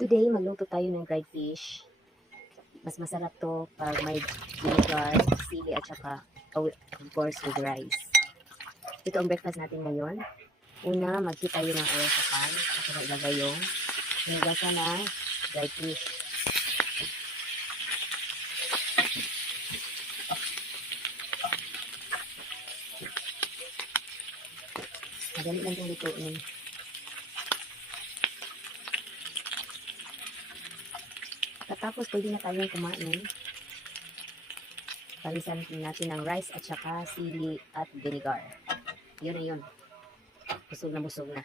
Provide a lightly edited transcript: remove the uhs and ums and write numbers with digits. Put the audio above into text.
Today, magluto tayo ng dried fish. Mas masarap to pag may vinegar, sili at saka, of course, with rice. Ito ang breakfast natin ngayon. Una, mag-heat tayo ng oil sa pan. At saka ilagay yung hinugasan na dried fish. Madali lang itong lutuin. Tapos pwede na tayong kumain. Palisan natin ng rice at saka sili at vinegar. Yun na yun. Busog na busog na.